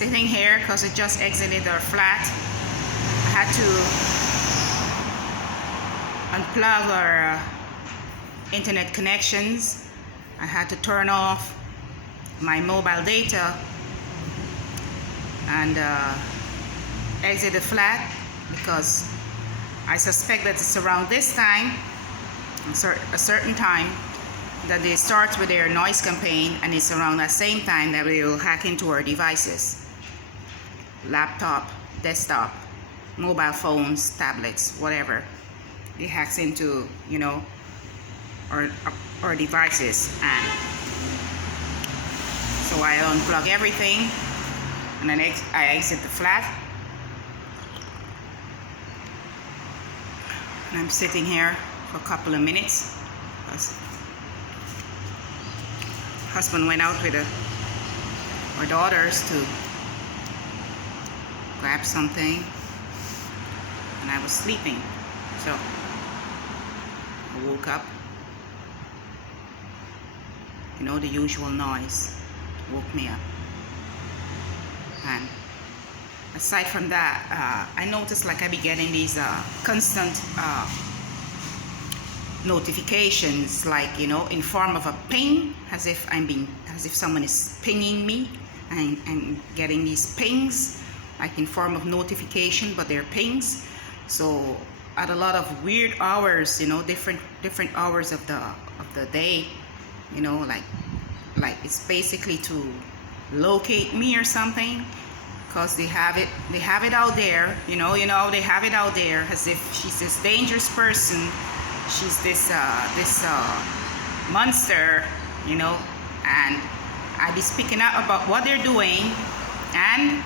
sitting here because it just exited our flat. I had to unplug our internet connections. I had to turn off my mobile data and exit the flat because I suspect that it's around this time, a certain time, that they start with their noise campaign, and it's around that same time that they will hack into our devices. Laptop, desktop, mobile phones, tablets, whatever. It hacks into, you know, our devices. And so I unplug everything and then I exit the flat. And I'm sitting here for a couple of minutes because husband went out with our daughters to grab something, and I was sleeping, so I woke up. You know, the usual noise woke me up. And aside from that, I noticed like I be getting these constant notifications, like, you know, in form of a ping, as if someone is pinging me, and getting these pings like in form of notification, but they're pings. So at a lot of weird hours, you know, different hours of the day, you know, like it's basically to locate me or something, because they have it out there, you know, they have it out there as if she's this dangerous person, she's this monster, you know, and I be speaking out about what they're doing, and,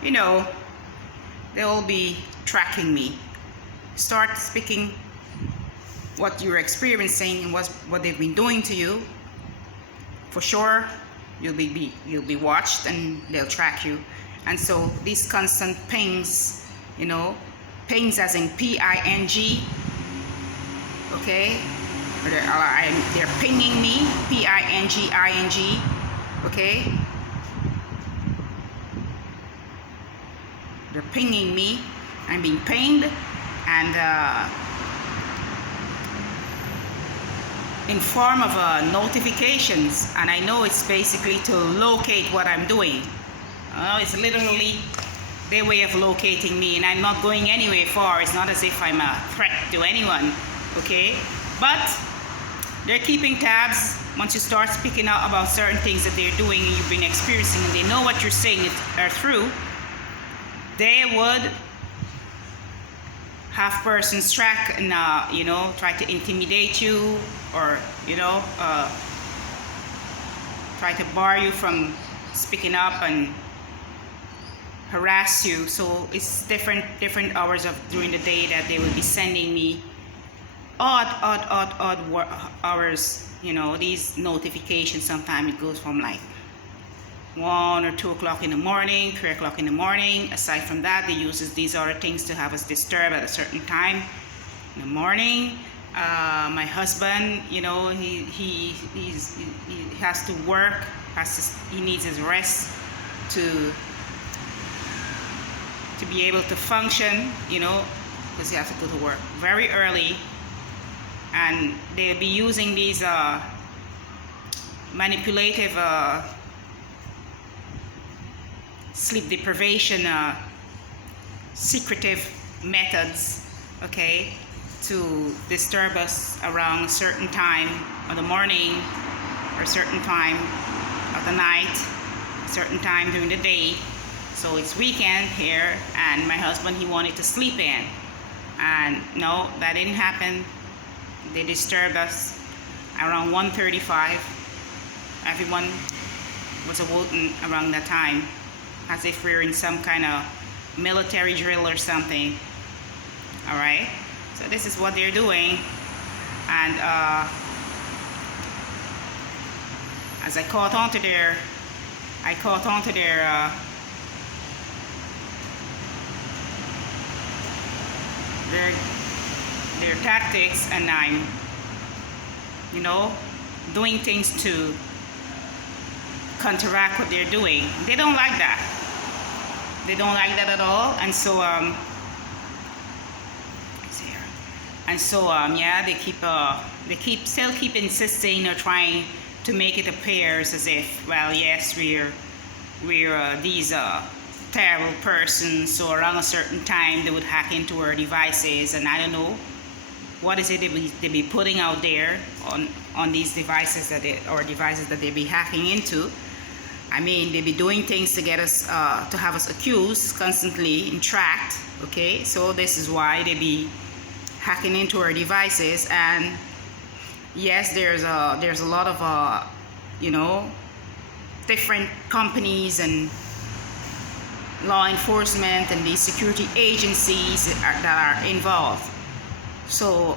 you know, they'll be tracking me. Start speaking what you're experiencing and what they've been doing to you. For sure, you'll be watched and they'll track you. And so these constant pings, you know, pings as in P-I-N-G, okay? They're pinging me, P-I-N-G-I-N-G, okay? They're pinging me. I'm being pinged, and in form of notifications, and I know it's basically to locate what I'm doing. It's literally their way of locating me, and I'm not going anywhere far. It's not as if I'm a threat to anyone, okay? But they're keeping tabs. Once you start speaking out about certain things that they're doing and you've been experiencing, and they know what you're saying are true, they would have persons track and you know, try to intimidate you, or, you know, try to bar you from speaking up and harass you. So it's different hours of during the day that they will be sending me odd hours, you know, these notifications. Sometimes it goes from like 1 or 2 o'clock in the morning, 3 o'clock in the morning. Aside from that, they use these other things to have us disturbed at a certain time in the morning. My husband, you know, he has to work, he needs his rest to be able to function, you know, because he has to go to work very early. And they'll be using these manipulative sleep deprivation secretive methods, okay, to disturb us around a certain time of the morning, or a certain time of the night, a certain time during the day. So it's weekend here, and my husband, he wanted to sleep in, and no, that didn't happen. They disturbed us around 1:35. Everyone was awoken around that time, as if we were in some kind of military drill or something. All right, so this is what they're doing. And as I caught on to their tactics, and I'm, you know, doing things to counteract what they're doing. They don't like that. They don't like that at all, and so yeah, they still keep insisting or trying to make it appear as if, well, yes, we're these terrible persons, so around a certain time they would hack into our devices, and I don't know what is it they be putting out there on these devices that they be hacking into. I mean, they be doing things to get us to have us accused constantly and tracked. Okay, so this is why they be hacking into our devices. And yes, there's a lot of you know, different companies and law enforcement and these security agencies that are involved. So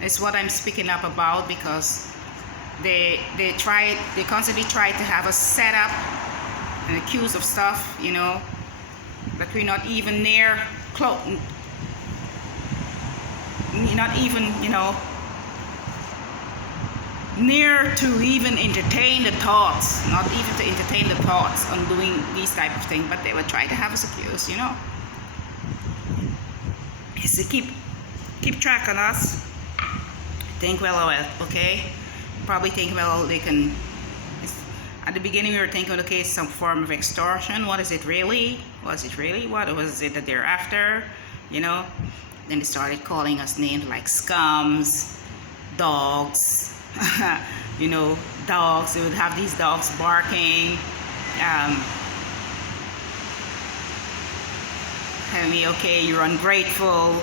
it's what I'm speaking up about, because they constantly try to have us set up and accused of stuff, you know, that we're not even not even, you know, near to even entertain the thoughts, not even to entertain the thoughts on doing these type of things, but they would try to have us accused, you know. Is to keep track on us. Think, well, okay, probably think, well, they can. At the beginning we were thinking, okay, some form of extortion. What is it really? Was it really? What was it that they're after? You know. Then they started calling us names like scums, dogs. You know, dogs. They would have these dogs barking. Tell me, okay, you're ungrateful,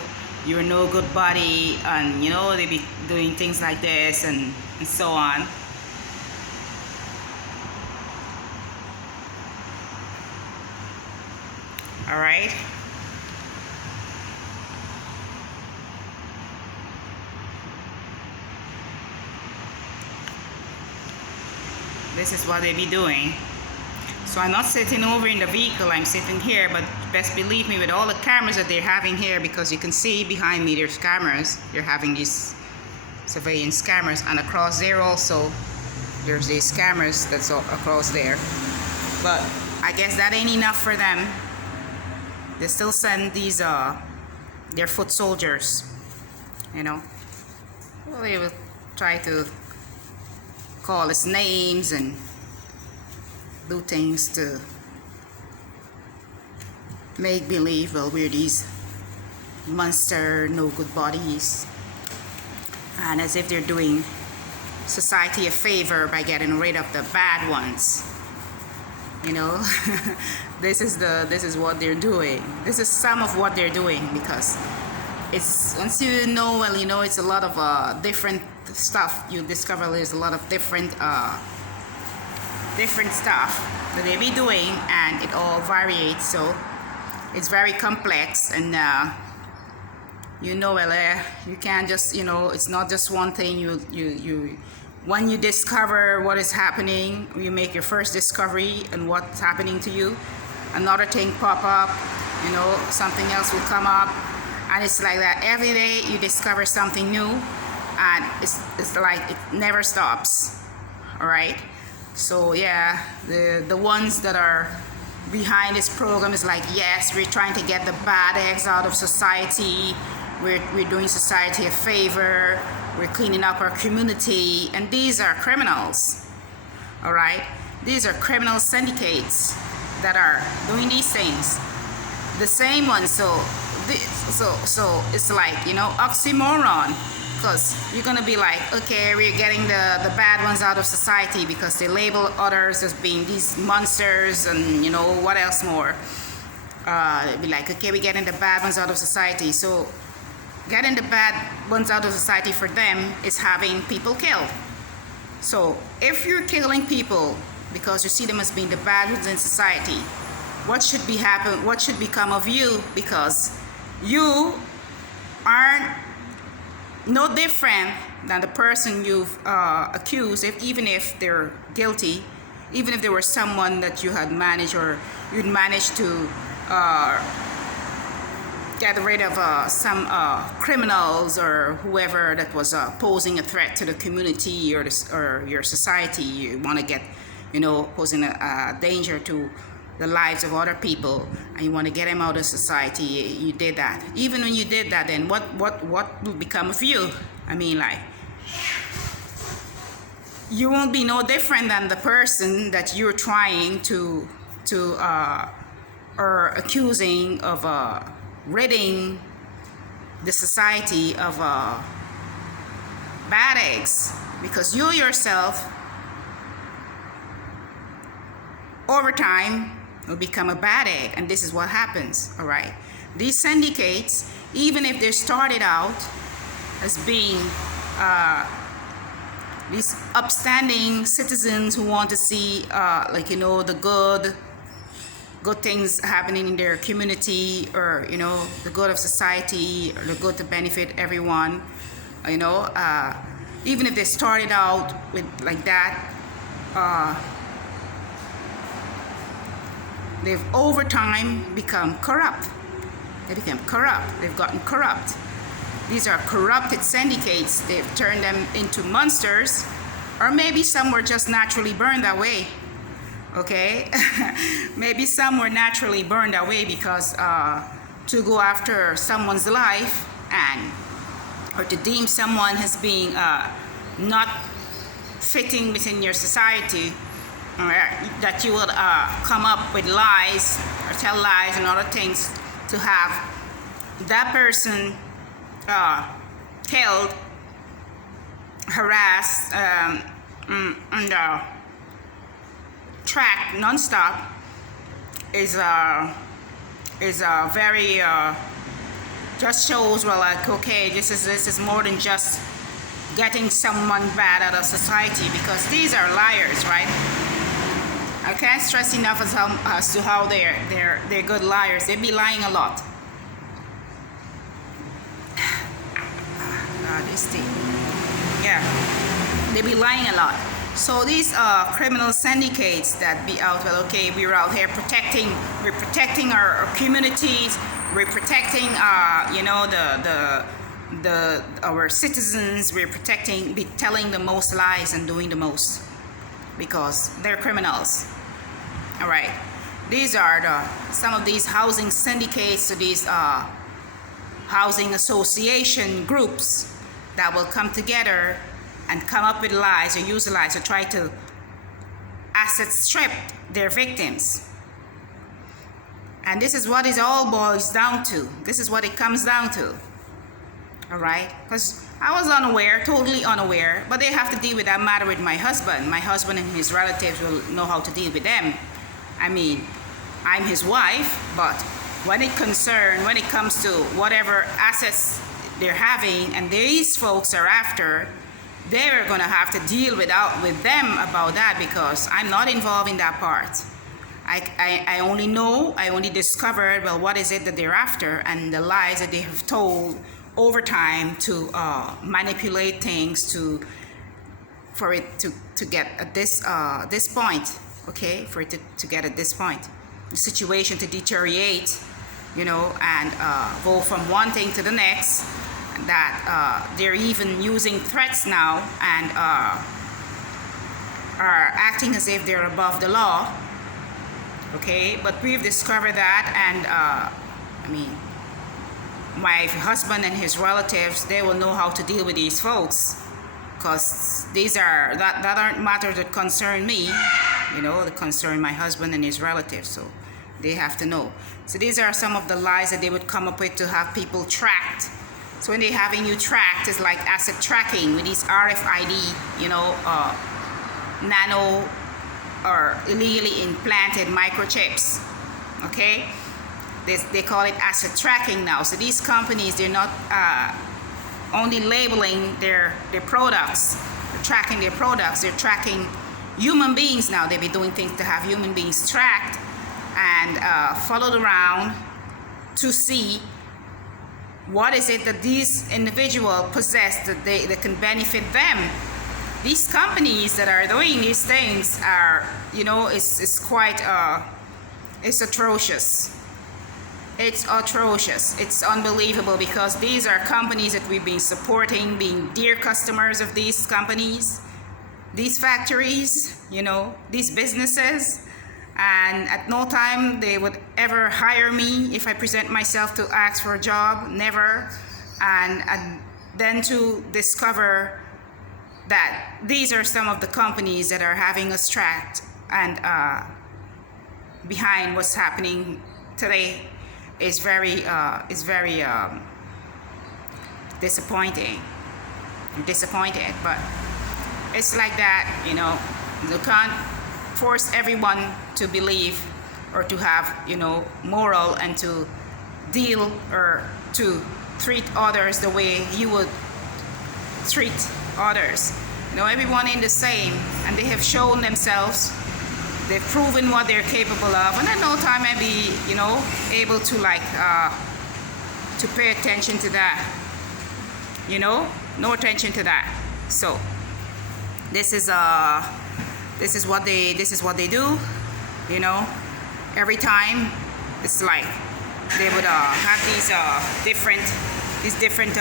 you're no good buddy, and you know, they be doing things like this and so on. All right. This is what they be doing. So I'm not sitting over in the vehicle, I'm sitting here, but best believe me, with all the cameras that they're having here, because you can see behind me there's cameras. They're having these surveillance cameras, and across there also there's these cameras that's all across there. But I guess that ain't enough for them. They still send these their foot soldiers, you know. Well, they will try to call us names and do things to make believe, well, we're these monster no good bodies, and as if they're doing society a favor by getting rid of the bad ones, you know. This is what they're doing. This is some of what they're doing, because it's, once you know, well, you know, it's a lot of different stuff. You discover there's a lot of different stuff that they be doing, and it all varies. So it's very complex, and you know, well, you can't just, you know, it's not just one thing. You when you discover what is happening, you make your first discovery and what's happening to you, another thing pop up, you know, something else will come up, and it's like that every day. You discover something new, and it's like it never stops. All right. So yeah, the ones that are behind this program is like, yes, we're trying to get the bad eggs out of society. We're doing society a favor. We're cleaning up our community, and these are criminals. All right, these are criminal syndicates that are doing these things. The same ones. So it's like, you know, oxymoron. Because you're going to be like, okay, we're getting the bad ones out of society, because they label others as being these monsters and, you know, what else more. They'll be like, okay, we're getting the bad ones out of society. So getting the bad ones out of society for them is having people killed. So if you're killing people because you see them as being the bad ones in society, what should become of you? Because you aren't no different than the person you've accused, even if they're guilty, even if there was someone that you had managed, or you'd managed to get rid of some criminals or whoever that was posing a threat to the community or your society. You want to get you know, posing a danger to the lives of other people, and you want to get them out of society, you did that. Even when you did that, then what will become of you? I mean, like, you won't be no different than the person that you're trying to or accusing of ridding the society of bad eggs, because you yourself over time will become a bad egg. And this is what happens. All right, these syndicates, even if they started out as being these upstanding citizens who want to see like, you know, the good things happening in their community, or, you know, the good of society, or the good to benefit everyone, you know, even if they started out with like that, they've over time become corrupt. They become corrupt. They've gotten corrupt. These are corrupted syndicates. They've turned them into monsters, or maybe some were just naturally burned that way. Okay, maybe some were naturally burned that way because to go after someone's life and or to deem someone as being not fitting within your society, that you would come up with lies or tell lies and other things to have that person killed, harassed, and tracked nonstop is very just shows, well, like, okay, this is more than just getting someone bad out of society, because these are liars, right? I can't stress enough as to how they're good liars. They be lying a lot. This thing, yeah, they be lying a lot. So these criminal syndicates that be out, well, okay, we're out here protecting our communities, we're protecting you know, our citizens, we're protecting, be telling the most lies and doing the most, because they're criminals. All right, these are some of these housing syndicates, so these housing association groups that will come together and come up with lies or use lies to try to asset strip their victims. And this is what it all boils down to. This is what it comes down to. All right? Because I was unaware, totally unaware, but they have to deal with that matter with my husband. My husband and his relatives will know how to deal with them. I mean, I'm his wife, but when it comes to whatever assets they're having and these folks are after, they're going to have to deal with them about that, because I'm not involved in that part. I only discovered, well, what is it that they're after, and the lies that they have told over time to manipulate things for it to get at this point, okay, for it to get at this point, the situation to deteriorate, you know, and go from one thing to the next. That they're even using threats now and are acting as if they're above the law. Okay, but we've discovered that, and I mean, my husband and his relatives, they will know how to deal with these folks, because these are that aren't matters that concern me, you know, that concern my husband and his relatives, so they have to know. So these are some of the lies that they would come up with to have people tracked. So when they're having you tracked, it's like asset tracking with these RFID, you know, nano or illegally implanted microchips. Okay, they call it asset tracking now. So these companies, they're not only labeling their products, they're tracking their products, they're tracking human beings now. They be doing things to have human beings tracked and followed around to see what is it that these individuals possess that can benefit them. These companies that are doing these things are, you know, it's quite it's atrocious. It's atrocious. It's unbelievable, because these are companies that we've been supporting, being dear customers of these companies. these factories, you know, these businesses, and at no time they would ever hire me if I present myself to ask for a job, never. And then to discover that these are some of the companies that are having us tracked and behind what's happening today is very disappointing. I'm disappointed, but it's like that, you know. You can't force everyone to believe or to have, you know, moral and to deal or to treat others the way you would treat others. You know, everyone is the same, and they have shown themselves. They've proven what they're capable of, and at no time I'd be, you know, able to like to pay attention to that. You know, no attention to that. So this is what they do. You know, every time it's like they would have these different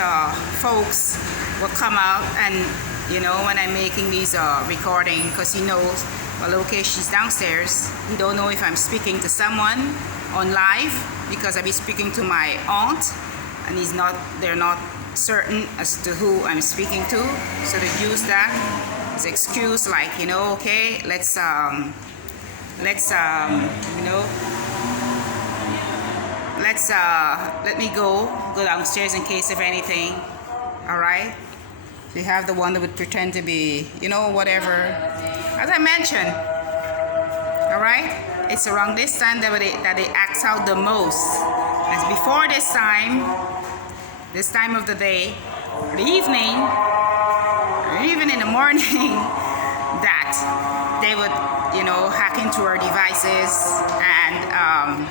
folks will come out, and you know, when I'm making these recording, because he knows, well, okay, she's downstairs. He don't know if I'm speaking to someone on live, because I be speaking to my aunt, and they're not certain as to who I'm speaking to, so they use that as excuse, like, you know, okay, let's you know, let me go downstairs in case of anything. All right, you have the one that would pretend to be, you know, whatever, as I mentioned. All right, it's around this time that they act out the most. As before this time of the day, or the evening, or even in the morning, that they would, you know, hack into our devices and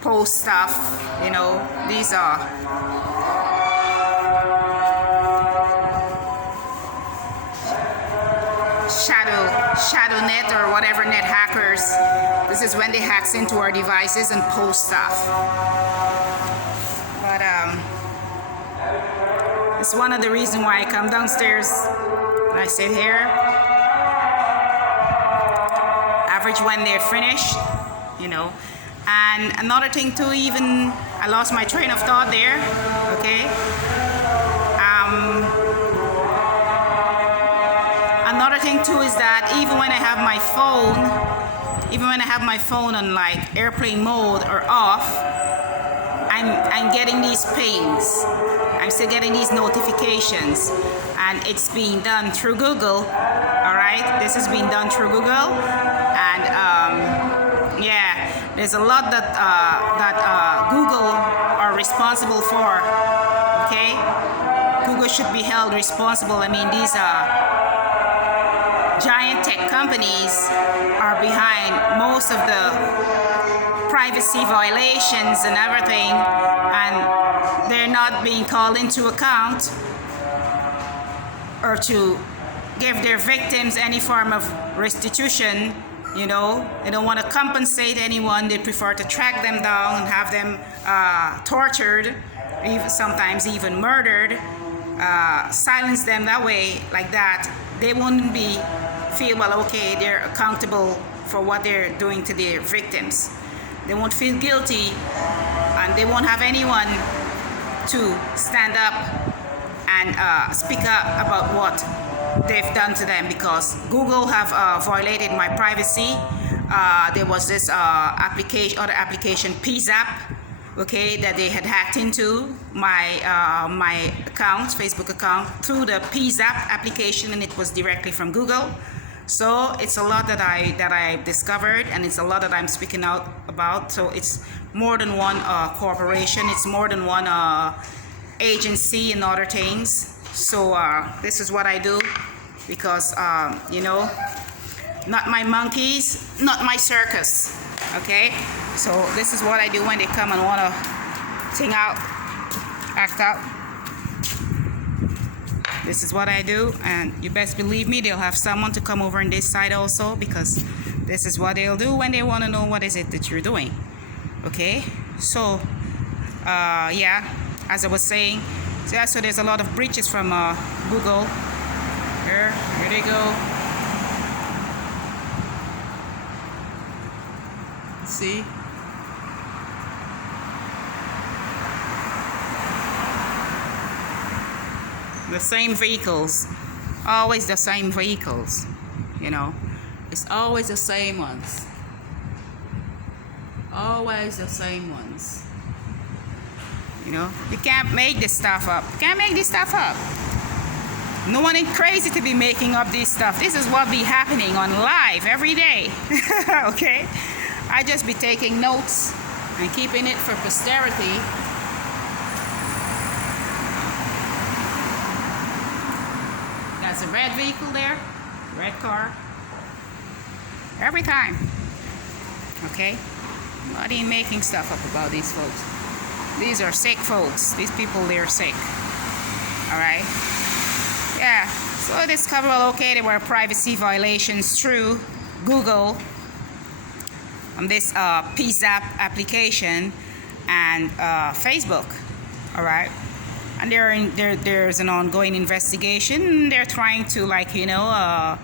post stuff. You know, these are shadow net or whatever net hackers. This is when they hacks into our devices and post stuff. But it's one of the reasons why I come downstairs and I sit here. Average when they're finished, you know. And another thing too, even I lost my train of thought there. Okay. Another thing too is that even when I have my phone on like airplane mode or off, I'm getting these pings. I'm still getting these notifications, and it's being done through Google. All right, this is being done through Google, and yeah, there's a lot that Google are responsible for. Okay, Google should be held responsible. I mean, these giant tech companies are behind most of the privacy violations and everything, and they're not being called into account or to give their victims any form of restitution. You know, they don't want to compensate anyone. They prefer to track them down and have them tortured, even sometimes even murdered, silence them that way, like that. They wouldn't feel, well, okay, they're accountable for what they're doing to their victims. They won't feel guilty, and they won't have anyone to stand up and speak up about what they've done to them, because Google have violated my privacy. There was this other application, Pizap, okay, that they had hacked into my account, Facebook account, through the Pizap application, and it was directly from Google. So it's a lot that I discovered, and it's a lot that I'm speaking out about. So it's more than one corporation, it's more than one agency and other things. So this is what I do, because you know, not my monkeys, not my circus. Okay, so this is what I do when they come and want to act out. This is what I do, and you best believe me, they'll have someone to come over on this side also, because this is what they'll do when they want to know what is it that you're doing. Okay, so yeah, as I was saying, so there's a lot of breaches from Google. Here they go. See? The same vehicles. Always the same vehicles. You know? It's always the same ones. Always the same ones. You know? You can't make this stuff up. You can't make this stuff up. No one is crazy to be making up this stuff. This is what be happening on live every day. Okay? I just be taking notes and keeping it for posterity. That's a red vehicle there. Red car. Every time. Okay? Not even making stuff up about these folks. These are sick folks. These people, they're sick. Alright? Yeah. So discover located where privacy violations through Google on this Pizap application and Facebook. Alright? And there's an ongoing investigation. They're trying to, like, you know,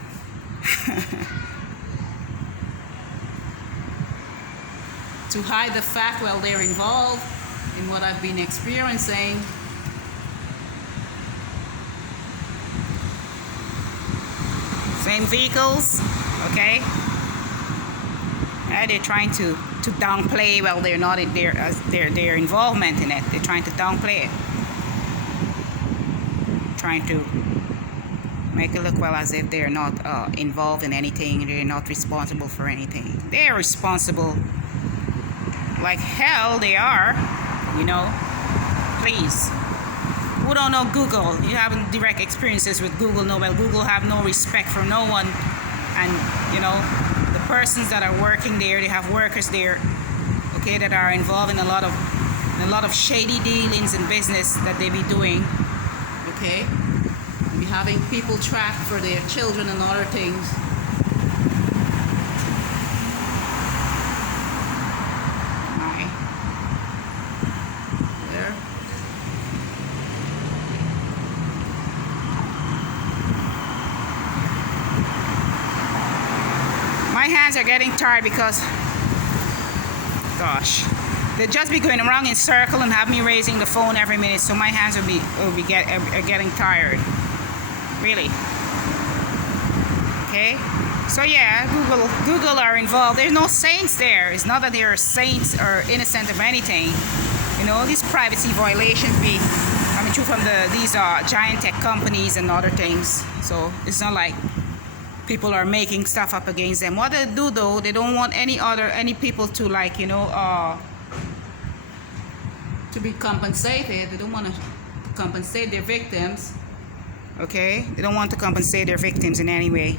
to hide the fact, well, they're involved in what I've been experiencing. Same vehicles, okay? They're trying to downplay, well, they're not in their involvement in it. They're trying to downplay it. Trying to make it look, well, as if they're not involved in anything. They're not responsible for anything. They're responsible. Like hell they are, you know. Please. Who don't know Google? You haven't direct experiences with Google. No, well, Google have no respect for no one. And, you know, the persons that are working there, they have workers there, okay, that are involved in a lot of shady dealings and business that they be doing, okay? Be having people tracked for their children and other things. My hands are getting tired because, gosh, they'll just be going around in circle and have me raising the phone every minute, so my hands are getting tired. Really. Okay? So yeah, Google are involved. There's no saints there. It's not that they are saints or innocent of anything. You know, these privacy violations be coming through from these giant tech companies and other things. So it's not like people are making stuff up against them. What they do though, they don't want any people to, like, you know, to be compensated. They don't want to compensate their victims. Okay? They don't want to compensate their victims in any way.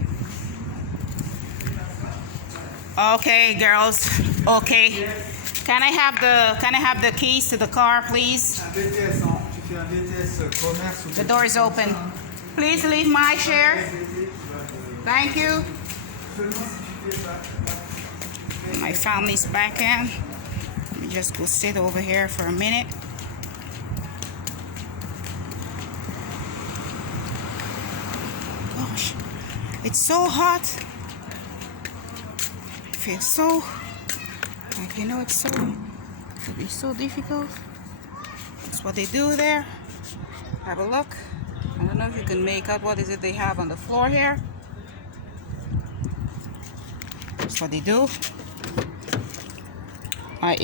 Okay, girls. Okay. Can I have the keys to the car, please? The door is open. Please leave my share. Thank you. My family's back in. Let me just go sit over here for a minute. Gosh, it's so hot. I feel so, like, you know, it could be so difficult. That's what they do there. Have a look. I don't know if you can make out what is it they have on the floor here. That's what they do. I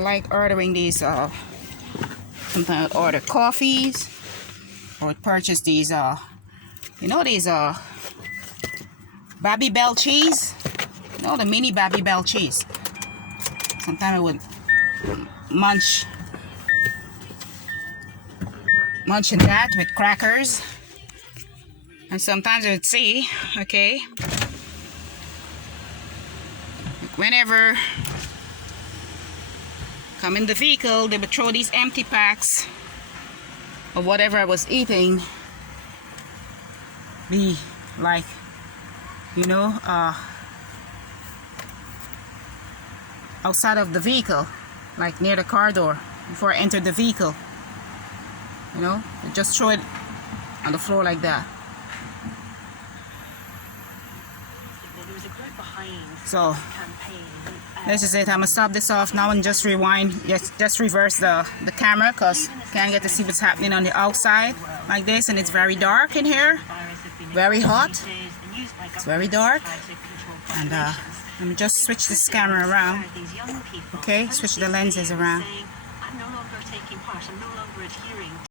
like ordering these, sometimes I order coffees or purchase these, you know, these Babybel cheese. You know, the mini Babybel cheese. Sometimes I would munch on that with crackers. And sometimes I would see, okay, whenever come in the vehicle, they would throw these empty packs of whatever I was eating, be like, you know, outside of the vehicle, like near the car door before I entered the vehicle. You know, they just throw it on the floor like that. So this is it. I'm gonna stop this off now and just rewind. Just reverse the camera because can't get to see what's happening on the outside like this, and it's very dark in here, very hot. It's very dark, and let me just switch this camera around. Okay, switch the lenses around. I'm no longer taking part. I'm no longer adhering